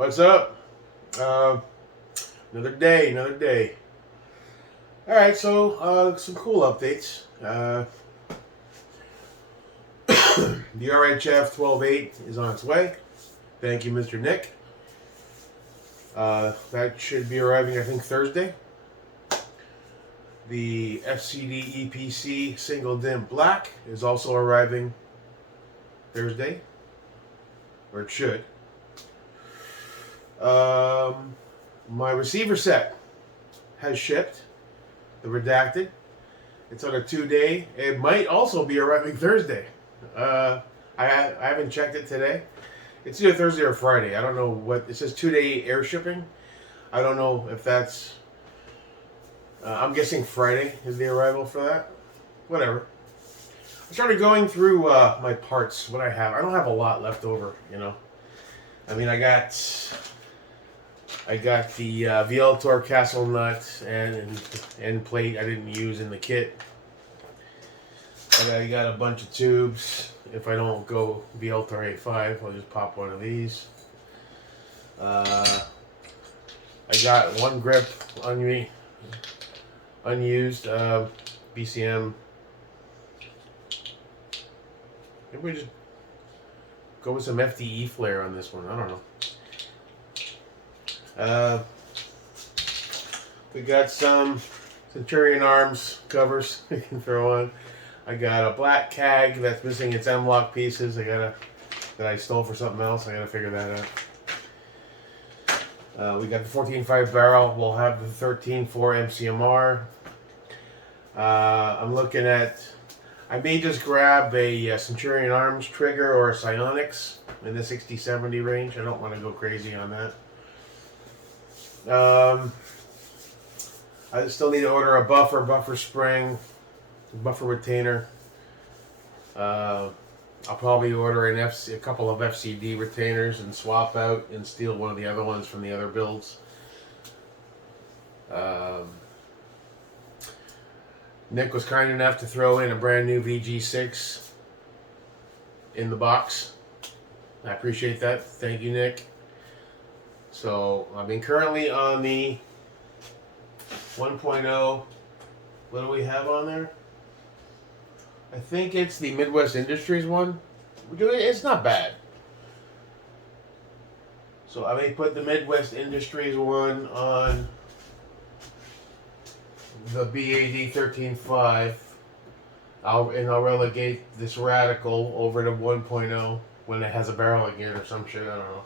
What's up? Uh, another day, another day. All right, so some cool updates. The RHF 12.8 is on its way. Thank you, Mr. Nick. That should be arriving, I think, Thursday. The FCD EPC Single Dim Black is also arriving Thursday, or it should. My receiver set has shipped. The redacted. It's on a 2-day. It might also be arriving Thursday. I haven't checked it today. It's either Thursday or Friday. I don't know what it says. 2-day air shipping. I don't know if that's. I'm guessing Friday is the arrival for that. Whatever. I started going through my parts. What I have. I don't have a lot left over. You know. I mean, I got the Vialtor castle nut and end plate I didn't use in the kit. I got a bunch of tubes. If I don't go Vialtor A5, I'll just pop one of these. I got one grip on me, unused BCM. Maybe we just go with some FDE flare on this one. I don't know. We got some Centurion Arms covers we can throw on. I got a black CAG that's missing its M-lock pieces. That I stole for something else. I gotta figure that out. We got the 14.5 barrel. We'll have the 13.4 MCMR. I'm looking at. I may just grab a Centurion Arms trigger or a Psionics in the 60-70 range. I don't want to go crazy on that. I still need to order a buffer spring, buffer retainer. I'll probably order a couple of FCD retainers and swap out and steal one of the other ones from the other builds. Nick was kind enough to throw in a brand new VG6 in the box. I appreciate that. Thank you, Nick. So, I mean, currently on the 1.0, what do we have on there? I think it's the Midwest Industries one. It's not bad. So I may put the Midwest Industries one on the BAD 13.5. I'll relegate this Radical over to 1.0 when it has a barrel again or some shit. I don't know.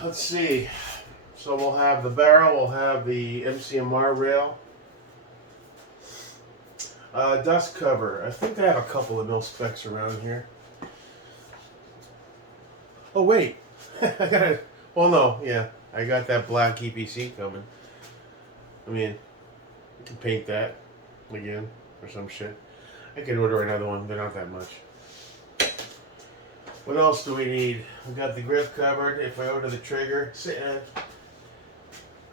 Let's see. So we'll have the barrel, we'll have the MCMR rail. Dust cover. I think I have a couple of mil specs around here. Oh wait. I got it. Well no, yeah. I got that black EPC coming. I mean, you can paint that again or some shit. I could order another one, but not that much. What else do we need? We got the grip covered. If I order the trigger.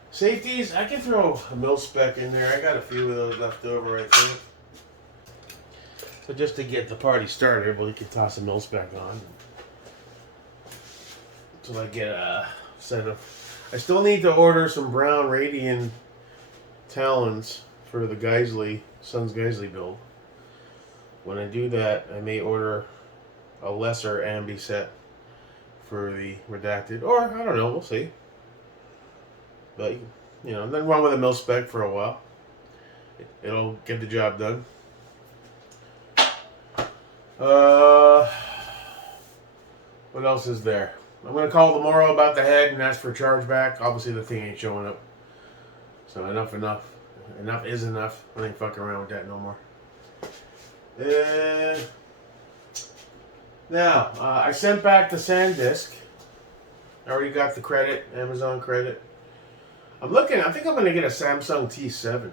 Safeties, I can throw a mil spec in there. I got a few of those left over, I think. So just to get the party started, well, you can toss a mil spec on. Until I get a set of. I still need to order some brown Radian talons for the Sons Geisley build. When I do that, I may order a lesser ambi set for the redacted, or I don't know, we'll see. But you know, then run with a mil spec for a while. It'll get the job done. What else is there? I'm gonna call tomorrow about the head and ask for a chargeback. Obviously, the thing ain't showing up. So enough. Enough is enough. I ain't fucking around with that no more. Now, I sent back the SanDisk. I already got the credit, Amazon credit. I think I'm going to get a Samsung T7.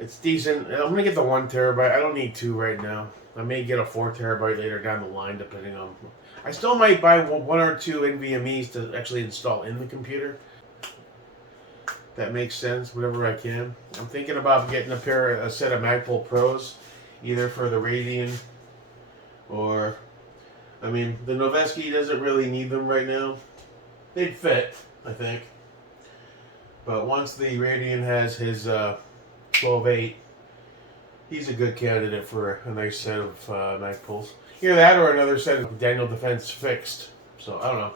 It's decent. I'm going to get the 1 terabyte. I don't need 2 right now. I may get a 4 terabyte later down the line, depending on. I still might buy 1 or 2 NVMe's to actually install in the computer. That makes sense, whatever I can. I'm thinking about getting a set of Magpul Pros, either for the Radeon Or, I mean, the Noveski doesn't really need them right now. They'd fit, I think. But once the Radian has his 12.8, he's a good candidate for a nice set of knife pulls. Either that or another set of Daniel Defense fixed. So, I don't know.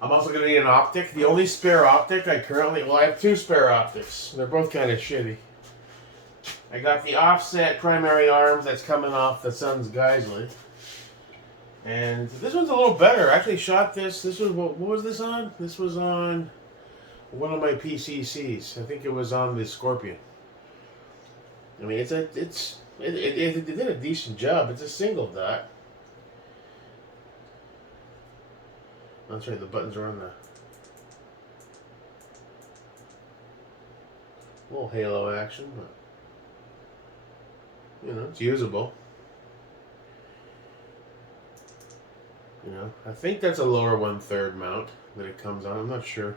I'm also going to need an optic. The only spare optic I currently... Well, I have two spare optics. They're both kind of shitty. I got the offset primary arms that's coming off the Tuezdayz. And this one's a little better. I actually shot this. This was... What was this on? This was on one of my PCCs. I think it was on the Scorpion. I mean, it did a decent job. It's a single dot. That's right, the buttons are on the little halo action, but you know, it's usable. You know, I think that's a lower 1/3 mount that it comes on. I'm not sure.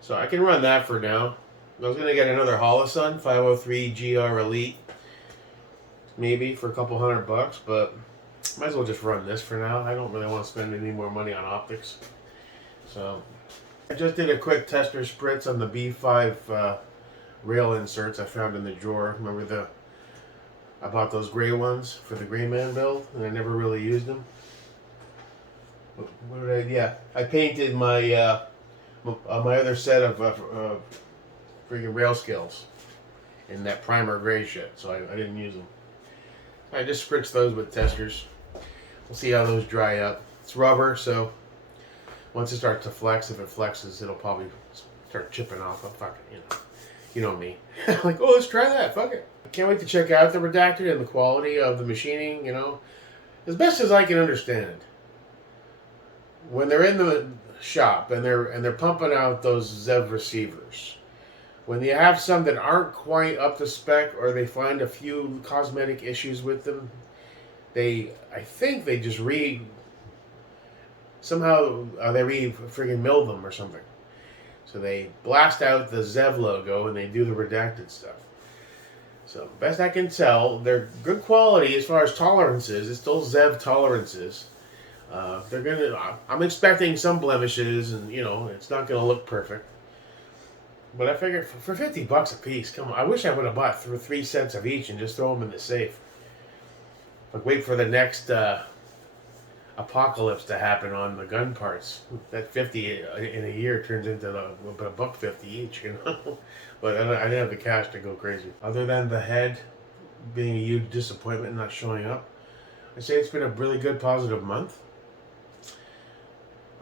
So I can run that for now. I was gonna get another Holosun 503 GR Elite, maybe for a couple $100, but might as well just run this for now. I don't really want to spend any more money on optics. So I just did a quick tester spritz on the B5 rail inserts I found in the drawer. Remember I bought those gray ones for the Gray Man build, and I never really used them. What did I? Yeah, I painted my my other set of freaking rail scales in that primer gray shit, so I didn't use them. I just spritzed those with testers. We'll see how those dry up. It's rubber, so once it starts to flex, if it flexes, it'll probably start chipping off. Oh, fuck it, you know me. Like, oh, let's try that. Fuck it. I can't wait to check out the Redacted and the quality of the machining. You know, as best as I can understand. When they're in the shop and they're pumping out those Zev receivers, when you have some that aren't quite up to spec or they find a few cosmetic issues with them, I think they just friggin' mill them or something. So they blast out the Zev logo and they do the Redacted stuff. So best I can tell, they're good quality as far as tolerances. It's still Zev tolerances. I'm expecting some blemishes, and you know, it's not gonna look perfect. But I figured for $50 a piece, come on. I wish I would have bought 3 sets of each and just throw them in the safe. But wait for the next apocalypse to happen on the gun parts. That 50 in a year turns into about $1.50 each, you know. But I didn't have the cash to go crazy. Other than the head being a huge disappointment and not showing up, I say it's been a really good positive month.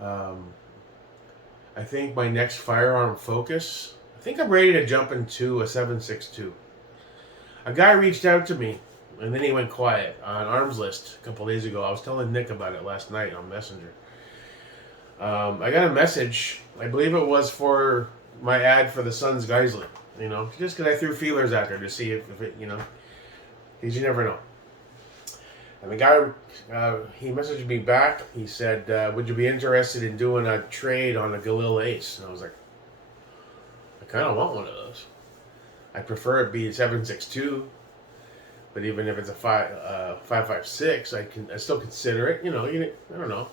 I think my next firearm focus, I think I'm ready to jump into a 7.62. A guy reached out to me, and then he went quiet on Arms List a couple days ago. I was telling Nick about it last night on Messenger. I got a message, I believe it was for my ad for the Tuezdayz, you know, just because I threw feelers out there to see if it, you know, because you never know. And the guy, he messaged me back. He said, would you be interested in doing a trade on a Galil Ace? And I was like, I kind of want one of those. I prefer it be a 7.62, but even if it's a 5.56, I still consider it. You know, I don't know.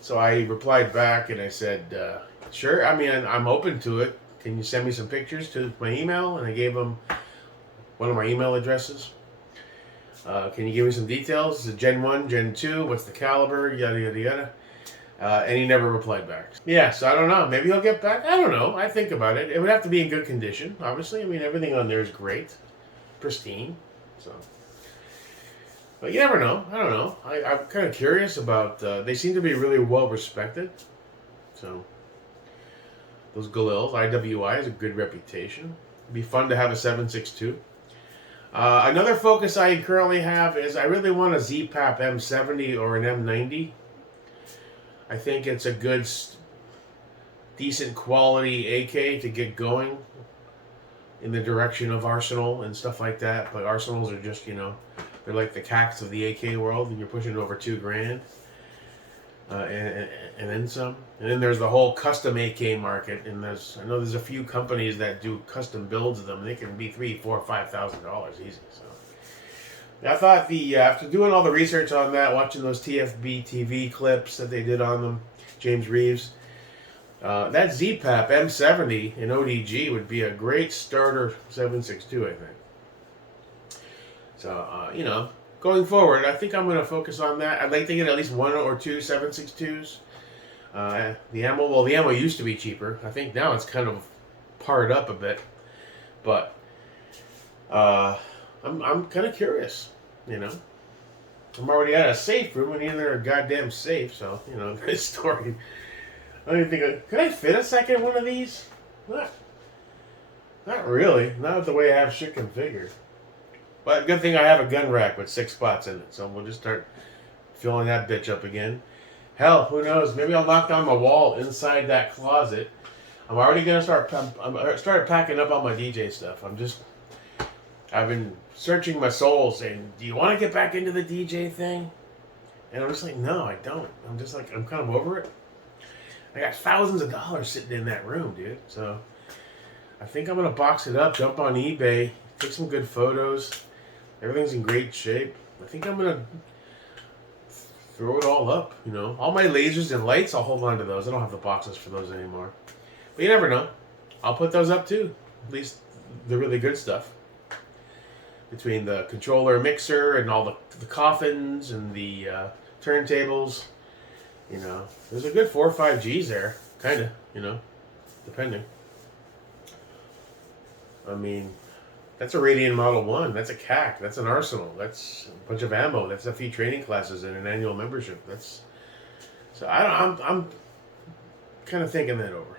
So I replied back and I said, sure. I mean, I'm open to it. Can you send me some pictures to my email? And I gave him one of my email addresses. Can you give me some details? Is it Gen 1, Gen 2? What's the caliber? Yada, yada, yada. And he never replied back. Yeah, so I don't know. Maybe he'll get back. I don't know. I think about it. It would have to be in good condition, obviously. I mean, everything on there is great. Pristine. So, but you never know. I don't know. I'm kind of curious about... they seem to be really well respected. So, those Galils. IWI has a good reputation. It'd be fun to have a 7.62. Another focus I currently have is I really want a ZPAP M70 or an M90. I think it's a good, decent quality AK to get going in the direction of Arsenal and stuff like that. But Arsenals are just, you know, they're like the cacks of the AK world, and you're pushing over $2,000. And then some. And then there's the whole custom AK market, and I know there's a few companies that do custom builds of them. They can be $3,000, $4,000, $5,000 easy. So I thought after doing all the research on that, watching those TFB TV clips that they did on them, James Reeves, that ZPAP M70 in ODG would be a great starter 762, I think. So, going forward, I think I'm going to focus on that. I'd like to get at least one or two 762s. The ammo used to be cheaper. I think now it's kind of pared up a bit. But I'm kind of curious, I'm already at a safe room and in there a goddamn safe, so, this story. I don't even think, could I fit a second one of these? Not really. Not the way I have shit configured. But good thing I have a gun rack with 6 spots in it, so we'll just start filling that bitch up again. Hell, who knows? Maybe I'll knock down my wall inside that closet. I'm already gonna started packing up all my DJ stuff. I've been searching my soul, saying, "Do you want to get back into the DJ thing?" And I'm just like, "No, I don't." I'm just like, I'm kind of over it. I got thousands of dollars sitting in that room, dude. So I think I'm gonna box it up, jump on eBay, take some good photos. Everything's in great shape. I think I'm gonna throw it all up. All my lasers and lights, I'll hold on to those. I don't have the boxes for those anymore. But you never know. I'll put those up too. At least the really good stuff. Between the controller, mixer, and all the coffins and the turntables, there's a good 4 or 5 G's there, kind of, depending. I mean, that's a Radian Model 1, that's a CAC, that's an Arsenal, that's a bunch of ammo, that's a few training classes and an annual membership. I'm kind of thinking that over.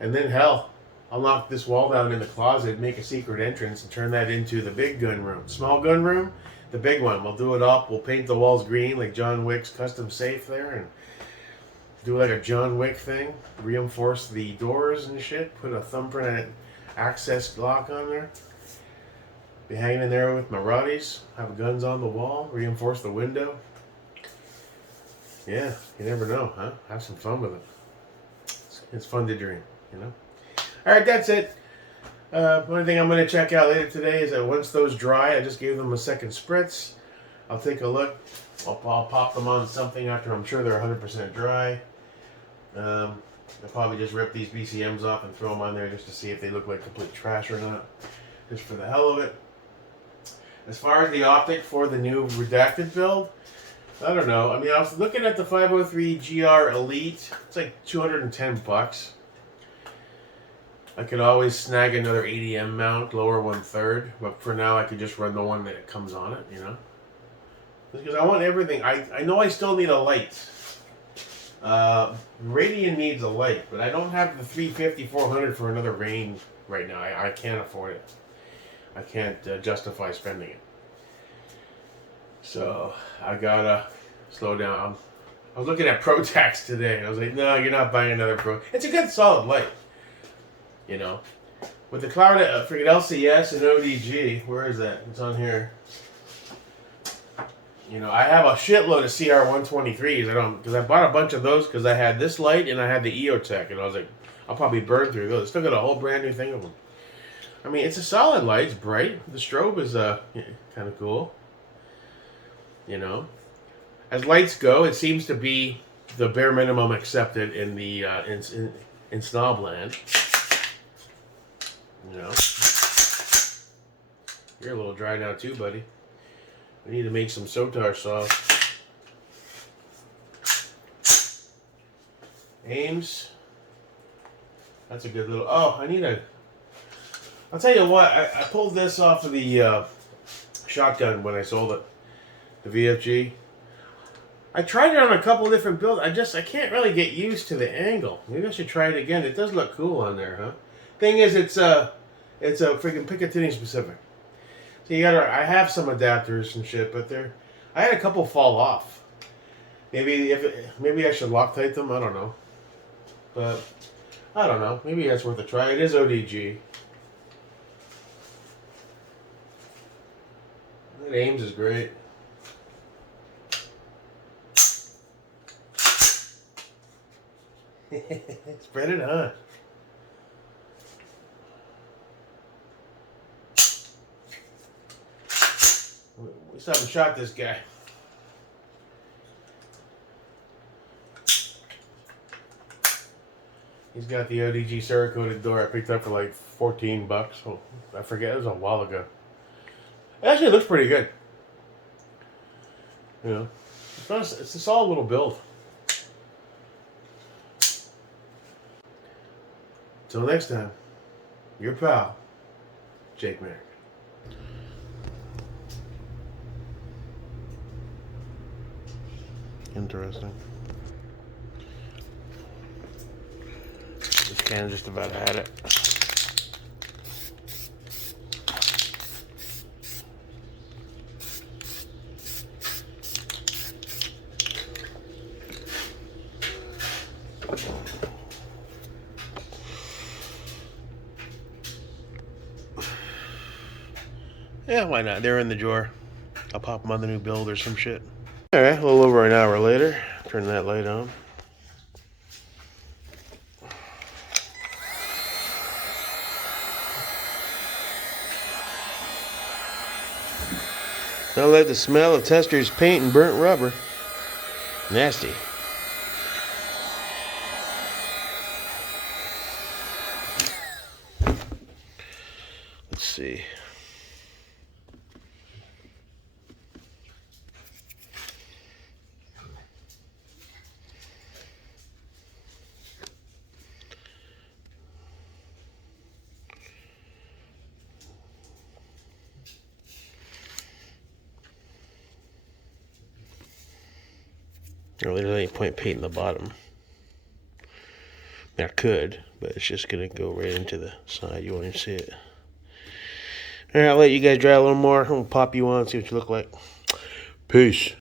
And then hell, I'll knock this wall down in the closet, make a secret entrance, and turn that into the big gun room. Small gun room, the big one. We'll do it up. We'll paint the walls green like John Wick's custom safe there, and do like a John Wick thing. Reinforce the doors and shit. Put a thumbprint access lock on there. Be hanging in there with my Roddies. Have guns on the wall. Reinforce the window. Yeah, you never know, huh? Have some fun with it. It's fun to dream, Alright, that's it. One thing I'm going to check out later today is that once those dry, I just gave them a second spritz. I'll take a look. I'll pop them on something after I'm sure they're 100% dry. I'll probably just rip these BCMs off and throw them on there just to see if they look like complete trash or not. Just for the hell of it. As far as the optic for the new redacted build, I don't know. I mean, I was looking at the 503 GR Elite. It's like $210. I could always snag another ADM mount, lower 1/3, but for now I could just run the one that comes on it, Because I want everything. I know I still need a light. Radian needs a light, but I don't have the 350-400 for another range right now. I can't afford it. I can't justify spending it. So I gotta slow down. I was looking at ProTax today, and I was like, no, you're not buying another Pro. It's a good solid light. With the cloud, freaking LCS and ODG, where is that? It's on here. I have a shitload of CR123s. Because I bought a bunch of those because I had this light and I had the EOTech, and I was like, I'll probably burn through those. Still got a whole brand new thing of them. I mean, it's a solid light. It's bright. The strobe is kind of cool. As lights go, it seems to be the bare minimum accepted in the in snob land. You're a little dry now too, buddy. We need to make some Sotar sauce. Ames. That's a good little... Oh, I'll tell you what. I pulled this off of the shotgun when I sold it. The VFG. I tried it on a couple different builds. I can't really get used to the angle. Maybe I should try it again. It does look cool on there, huh? Thing is, it's a freaking Picatinny specific. So I have some adapters and shit, but I had a couple fall off. Maybe I should Loctite them. I don't know, but I don't know. Maybe that's worth a try. It is ODG. That Ames is great. Spread it on. Just haven't shot this guy. He's got the ODG Cerakoted door I picked up for like $14. Oh, I forget, it was a while ago. It actually looks pretty good. You know, it's a solid little build. Till next time, your pal, Jake Merrick. Interesting. This can just about had it. Yeah, why not? They're in the drawer. I'll pop them on the new build or some shit. Alright, a little over an hour later. Turn that light on. Don't like the smell of Tester's paint and burnt rubber. Nasty. Let's see. Well, there's any point painting the bottom. I could, but it's just going to go right into the side. You won't even see it. Alright, I'll let you guys dry a little more. I'm going to pop you on, see what you look like. Peace.